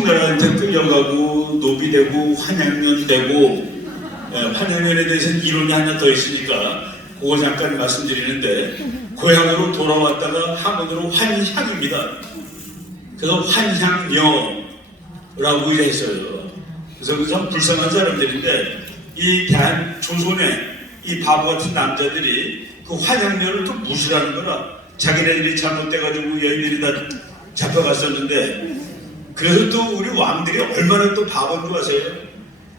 청나라한테 끌려가고 노비되고 환양년되고, 환양년에 대해서는 이론이 하나 더 있으니까 그거 잠깐 말씀드리는데, 고향으로 돌아왔다가 한문으로 환향입니다. 그래서 환향녀라고 했어요. 그래서 그 참 불쌍한 사람들인데, 이 대한 조선의 이 바보 같은 남자들이 그 환향녀를 또 무시하는 거라. 자기네들이 잘못돼가지고 여인들이 다 잡혀갔었는데, 그래서 또 우리 왕들이 얼마나 또 바보인 거 아세요?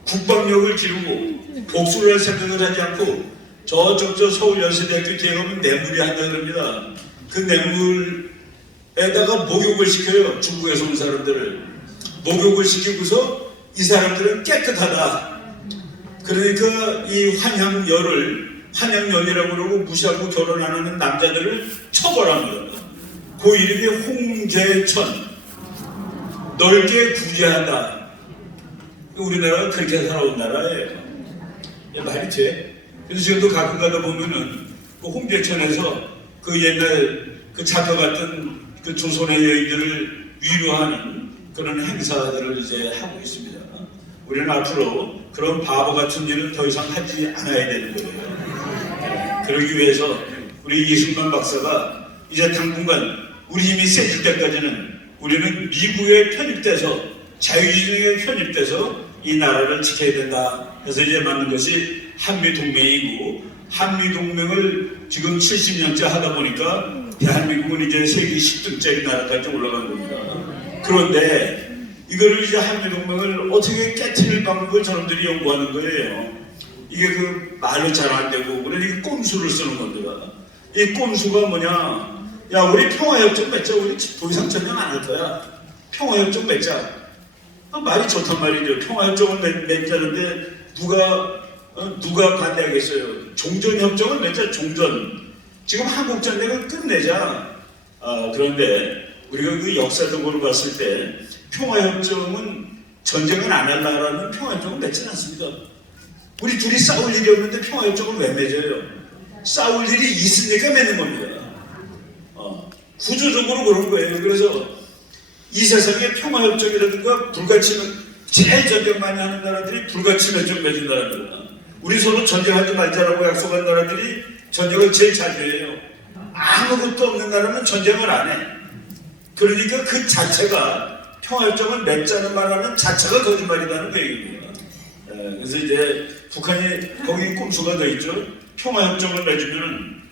국방력을 기르고 복수를 할 생각을 하지 않고 저쪽 저 서울 연세대학교 뒤에 가면 뇌물이 한다 그럽니다. 그 뇌물에다가 목욕을 시켜요. 중국에서 온 사람들을 목욕을 시키고서 이 사람들은 깨끗하다. 그러니까 이 환향년이라고 그러고 무시하고 결혼 안 하는 남자들을 처벌합니다. 그 이름이 홍제천. 넓게 구제한다. 우리나라가 그렇게 살아온 나라예요. 말이 돼. 그래서 지금도 가끔 가다 보면은 그 홍제천에서 그 옛날 그 잡혀갔던 그 조선의 여인들을 위로하는 그런 행사들을 이제 하고 있습니다. 우리는 앞으로 그런 바보 같은 일은 더 이상 하지 않아야 되는 거예요. 그러기 위해서 우리 이승만 박사가 이제 당분간 우리 힘이 세질 때까지는 우리는 미국에 편입돼서 자유주의에 편입돼서 이 나라를 지켜야 된다. 그래서 이제 만든 것이 한미동맹이고, 한미동맹을 지금 70년째 하다 보니까 대한민국은 이제 세계 10등짜리 나라까지 올라간 겁니다. 그런데 이거를 이제 한미동맹을 어떻게 깨트릴 방법을 저놈들이 연구하는 거예요. 이게 그 말이 잘 안 되고, 그러니 꼼수를 쓰는 겁니다. 이 꼼수가 뭐냐? 야, 우리 평화협정 맺자. 우리 더 이상 전쟁 안 할 거야. 평화협정 맺자. 말이 좋단 말이죠. 평화협정을 맺자는데 누가 반대하겠어요? 종전협정을 맺자. 종전. 지금 한국전쟁을 끝내자. 그런데 우리가 그 역사적으로 봤을 때 평화협정은 전쟁은 안 하려는 평화협정을 맺지는 않습니다. 우리 둘이 싸울 일이 없는데 평화협정을 왜 맺어요? 싸울 일이 있으니까 맺는 겁니다. 구조적으로 그런 거예요. 그래서 이 세상에 평화협정이라든가 불가침, 제일 전쟁 많이 하는 나라들이 불가침협정 맺은 나라입니다. 우리 서로 전쟁하지 말자라고 약속한 나라들이 전쟁을 제일 잘 해요. 아무것도 없는 나라는 전쟁을 안 해. 그러니까 그 자체가 평화협정을 맺자는 말하는 자체가 거짓말이라는 얘기입니다. 그래서 이제 북한이 거기 꼼수가 더 있죠. 평화협정을 맺으면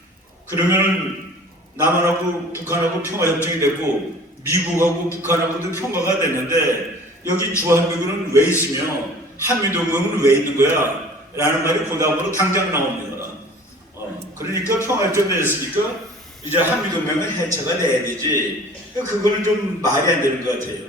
그러면 남한하고 북한하고 평화협정이 됐고 미국하고 북한하고도 평화가 됐는데 여기 주한미군은 왜 있으며 한미동맹은 왜 있는 거야? 라는 말이 그 다음으로 당장 나옵니다. 그러니까 평화협정 됐으니까 이제 한미동맹은 해체가 돼야 되지. 그거는 좀 말이 안 되는 것 같아요.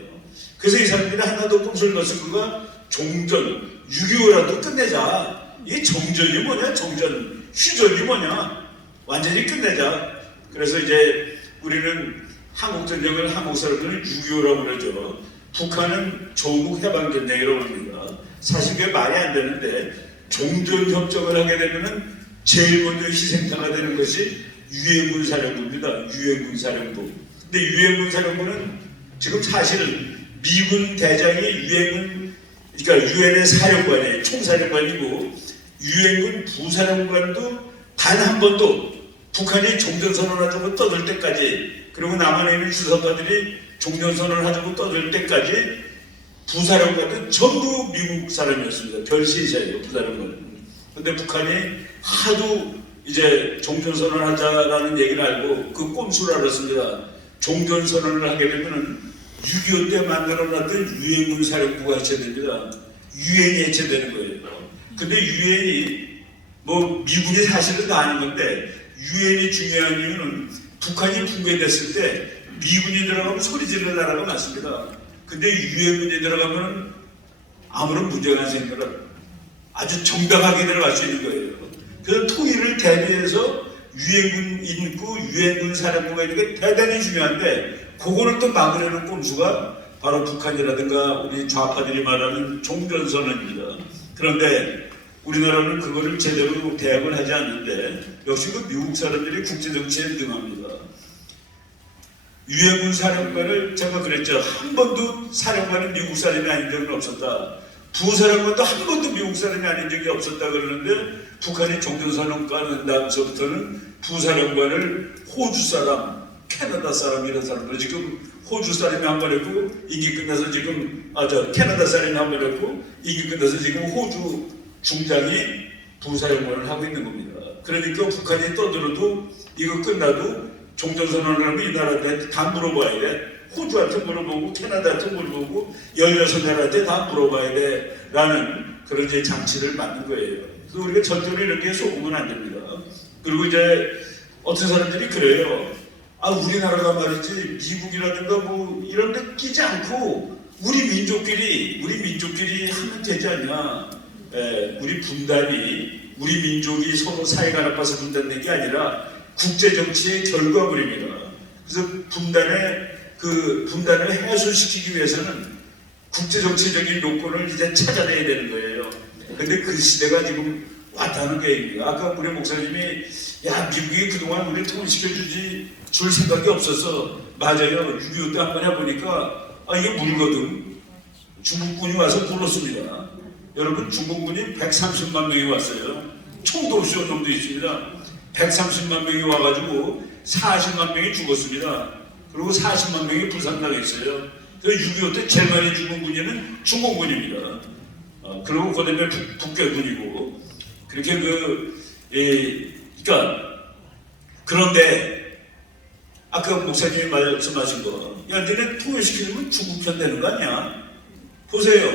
그래서 이 사람들이 하나도 꼼수를 넣었을 거가 종전, 6.25라도 끝내자. 이게 정전이 뭐냐? 정전, 휴전이 뭐냐? 완전히 끝내자. 그래서 이제 우리는 한국전쟁을 한국 사람들은 6.25라고 그러죠. 북한은 조국 해방전쟁이라고 합니다. 사실 그게 말이 안 되는데 종전협정을 하게 되면은 제일 먼저 희생자가 되는 것이 유엔군 사령부입니다. 유엔군 사령부. 근데 유엔군 사령부는 지금 사실은 미군 대장이 유엔군, 그러니까 유엔의 사령관이에요. 총사령관이고 유엔군 부사령관도 단 한 번도 북한이 종전선언하자고 떠들 때까지, 그리고 남한에 있는 주석가들이 종전선언을 하자고 떠들 때까지 부사령관은 전부 미국 사람이었습니다. 별시시예요, 부사령관은. 근데 북한이 하도 이제 종전선언을 하자라는 얘기를 알고 그 꼼수를 알았습니다. 종전선언을 하게 되면은 6.25 때 만들어놨던 유엔군 사령부가 해체됩니다. 유엔이 해체되는 거예요. 근데 유엔이 뭐 미군이 사실은 다 아닌 건데 유엔이 중요한 이유는 북한이 붕괴됐을 때 미군이 들어가면 소리 지르는 나라가 많습니다. 근데 유엔군이 들어가면 아무런 문제가 안 생겨요. 아주 정당하게 들어갈 수 있는 거예요. 그래서 통일을 대비해서 유엔군 인구, 유엔군 사령부가 이렇게 대단히 중요한데 그거를 또 막으려는 꼼수가 바로 북한이라든가 우리 좌파들이 말하는 종전선언입니다. 그런데 우리나라는 그거를 제대로 대응을 하지 않는데 역시 그 미국 사람들이 국제정치에 능합니다. 유해군 사령관을 제가 그랬죠. 한 번도 사령관은 미국 사람이 아닌 적은 없었다. 부사령관도 한 번도 미국 사람이 아닌 적이 없었다 그러는데 북한이 종전선언권 다음서부터는 부사령관을 호주 사람, 캐나다 사람 이런 사람으로 지금 호주 사람이 한 번 했고 임기 끝나서 지금 캐나다 사람이 한 번 했고 임기 끝나서 지금 호주 중장이 부사령관을 하고 있는 겁니다. 그러니까 북한이 떠들어도 이거 끝나도 종전선언을 하면 이 나라한테 다 물어봐야 돼. 호주한테 물어보고 캐나다한테 물어보고 16나라한테 다 물어봐야 돼 라는 그런 이제 장치를 만든 거예요. 그래서 우리가 절대로 이렇게 속으면 안 됩니다. 그리고 이제 어떤 사람들이 그래요. 우리나라가 말이지 미국이라든가 뭐 이런 데 끼지 않고 우리 민족끼리 하면 되지 않냐. 우리 분단이 우리 민족이 서로 사이가 나빠서 분단된 게 아니라 국제정치의 결과물입니다. 그래서 분단을 해소시키기 위해서는 국제정치적인 요건을 이제 찾아내야 되는 거예요. 근데 그 시대가 지금 왔다는 거예요. 아까 우리 목사님이 미국이 그동안 우리를 통일시켜주지 줄 생각이 없어서 맞아요. 6.25 때 한번 해보니까 이게 물거든. 중국군이 와서 불렀습니다. 여러분 중국군이 130만 명이 왔어요. 총도 없이 온 놈도 있습니다. 130만 명이 와가지고 40만 명이 죽었습니다. 그리고 40만 명이 부상당했어요. 그래서 6.25 때 제일 많이 죽은 군인은 중공군입니다. 그리고 그 다음에 북괴군이고 그렇게 그러니까 그런데 아까 목사님이 말씀하신 거 너네 통일시키면 중국 편 되는 거 아니야? 보세요.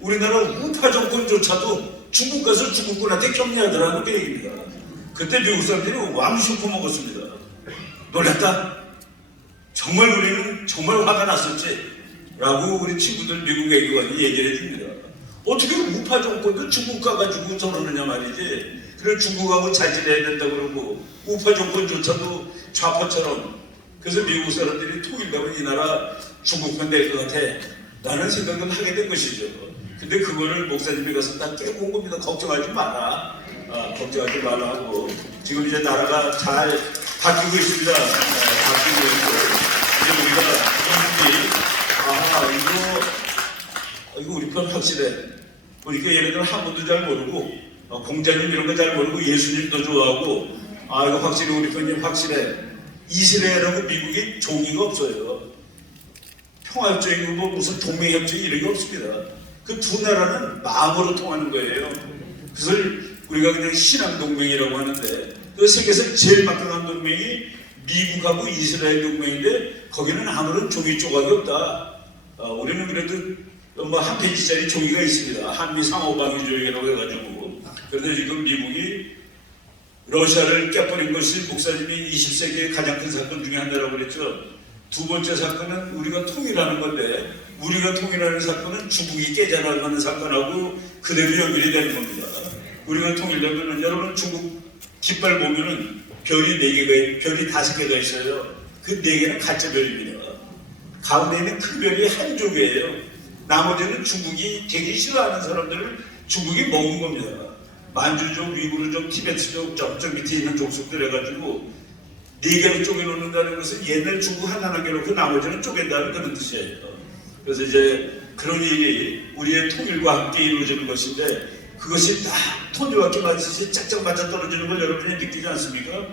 우리나라 우파 정권조차도 중국 가서 중국군한테 격려하더라는 게 얘기입니다. 그때 미국 사람들이 왕쇼코 먹었습니다. 놀랐다. 정말 우리는 정말 화가 났었지 라고 우리 친구들 미국 외교관이 얘기를 해줍니다. 어떻게 우파 정권도 중국 가가지고 저러느냐 말이지. 그래서 중국하고 잘 지내야 된다 그러고 우파 정권조차도 좌파처럼. 그래서 미국 사람들이 통일되면 이 나라 중국편 될 것 같아 라는 생각을 하게 된 것이죠. 근데 그거를 목사님이 가서 다 깨고 온 겁니다. 걱정하지 마라. 걱정하지 말라 하고 지금 이제 나라가 잘 바뀌고 있습니다. 바뀌고 있고 이제 우리가 이거 우리 편 확실해. 그러니까 얘네들은 한문도 잘 모르고 공자님 이런 거 잘 모르고 예수님도 좋아하고 이거 확실히 우리 편이 확실해. 이스라엘하고 미국이 종이가 없어요. 평화협정이고 뭐 무슨 동맹협정이 이런 게 없습니다. 그 두 나라는 마음으로 통하는 거예요. 그것을 우리가 그냥 신앙동맹이라고 하는데 그 세계에서 제일 막강한 동맹이 미국하고 이스라엘 동맹인데 거기는 아무런 종이 조각이 없다. 우리는 그래도 뭐 한 페이지짜리 종이가 있습니다. 한미 상호방위조약이라고 해가지고. 그런데 지금 미국이 러시아를 깨버린 것이 목사님이 20세기의 가장 큰 사건 중에 하나라고 그랬죠. 두 번째 사건은 우리가 통일하는 건데 우리가 통일하는 사건은 중국이 깨져나가는 사건하고 그대로 연결이 되는 겁니다. 우리가 통일되면 여러분 중국 깃발 보면은 별이 5개가 있어요. 그 4개는 가짜별입니다. 가운데 있는 큰 별이 한족이에요. 나머지는 중국이 되게 싫어하는 사람들을 중국이 먹은 겁니다. 만주족, 위구르족, 티베트족, 저 밑에 있는 족속들 해가지고 4개로 쪼개놓는다는 것은 옛날 중국 하나하나 놓고 나머지는 쪼갠다는 그런 뜻이에요. 그래서 이제 그런 일이 우리의 통일과 함께 이루어지는 것인데 그것이 딱 톤조각기 맞듯이 짝짝 맞아 떨어지는 걸 여러분이 느끼지 않습니까?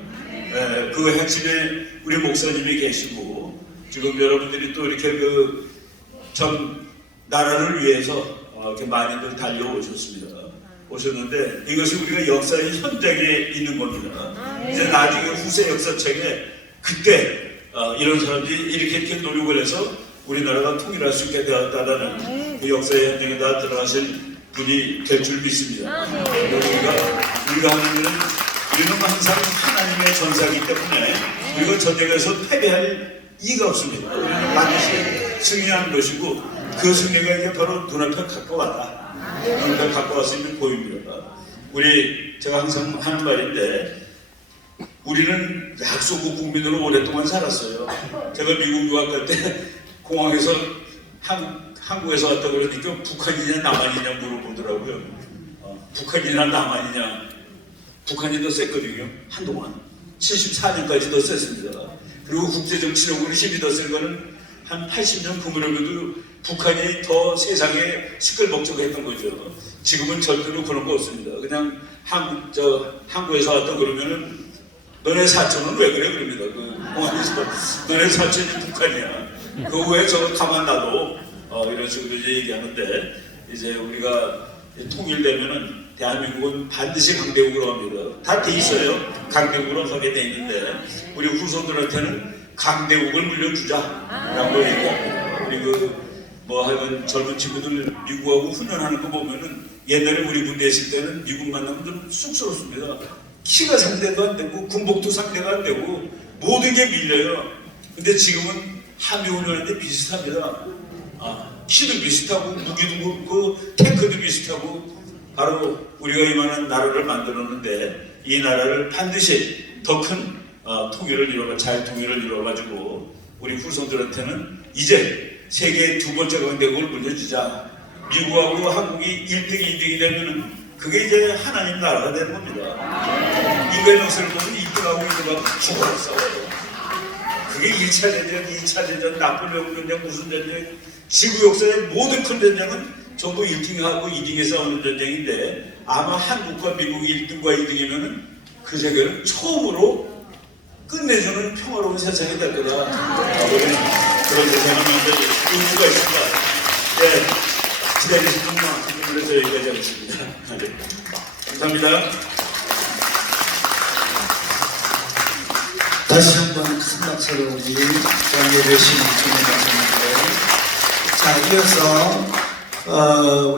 그 핵심에 우리 목사님이 계시고 지금 여러분들이 또 이렇게 전 나라를 위해서 이렇게 많이들 달려오셨습니다. 오셨는데 이것이 우리가 역사의 현장에 있는 겁니다. 이제 나중에 후세 역사책에 그때 이런 사람들이 이렇게 노력을 해서 우리나라가 통일할 수 있게 되었다는 그 역사의 현장에다 들어가실 분이 될 줄 믿습니다. 우리가 하는 일은 우리는 항상 하나님의 전사이기 때문에 우리가 전쟁에서 패배할 이유가 없습니다. 우리는 반드시 승리하는 것이고 그 승리가 이제 바로 눈앞에 가까웠다. 눈앞에 가까워서 있는 보입니다. 제가 항상 하는 말인데 우리는 약소국 국민으로 오랫동안 살았어요. 제가 미국 유학 갈 때 공항에서 한국에서 왔다고 그러니까 북한이냐 남한이냐 물어보더라고요. 북한이냐 남한이냐. 북한이 더 셌거든요. 한동안 74년까지 더 셌습니다. 그리고 국제정치력으로 힘이 더 센 거는 한 80년 그 무렵에도 북한이 더 세상에 시끌벅적했던 거죠. 지금은 절대로 그런 거 없습니다. 그냥 한국에서 왔다 그러면은 너네 사촌은 왜 그래 그럽니다. 그 공항에서 너네 사촌이 북한이야. 그 왜 저거 가만 놔도 이런 식으로 이제 얘기하는데, 이제 우리가 통일되면은 대한민국은 반드시 강대국으로 합니다. 다 돼 있어요. 강대국으로 가게 돼 있는데 우리 후손들한테는 강대국을 물려주자라고 얘기합니다. 우리 뭐 하여간 젊은 친구들 미국하고 훈련하는 거 보면은 옛날에 우리 군대 있을 때는 미국 만나면 좀 쑥스럽습니다. 키가 상대도 안 되고 군복도 상대가 안 되고 모든 게 밀려요. 근데 지금은 한미 훈련하는데 비슷합니다. 키도 비슷하고 무기도 그렇고 탱크도 비슷하고, 바로 우리가 이만한 나라를 만들었는데 이 나라를 반드시 더 큰 통일을 이뤄가, 잘 통일을 이뤄가지고 우리 후손들한테는 이제 세계 두 번째 강대국을 물려주자. 미국하고 한국이 1등, 2등이 되면은 그게 이제 하나님 나라가 되는 겁니다. 인간의 역사를 보면 1등하고 2등하고 죽어서 싸워요. 그게 1차 전쟁, 2차 전쟁, 나폴레옹 전쟁, 무슨 전쟁, 지구 역사의 모든 큰 전쟁은 전부 1등하고 2등이 싸우는 전쟁인데, 아마 한국과 미국이 1등과 2등이면은 그 세계는 처음으로 끝내주는 평화로운 세상이 될 거다. 그런 생각하는데 의무가 있습니다. 네, 기다리신 분만 그래서 여기까지 하겠습니다. 네. 감사합니다. 다시 한번 큰 박수로 우리 양예배 시민 주님 감사합니다. 자, 이어서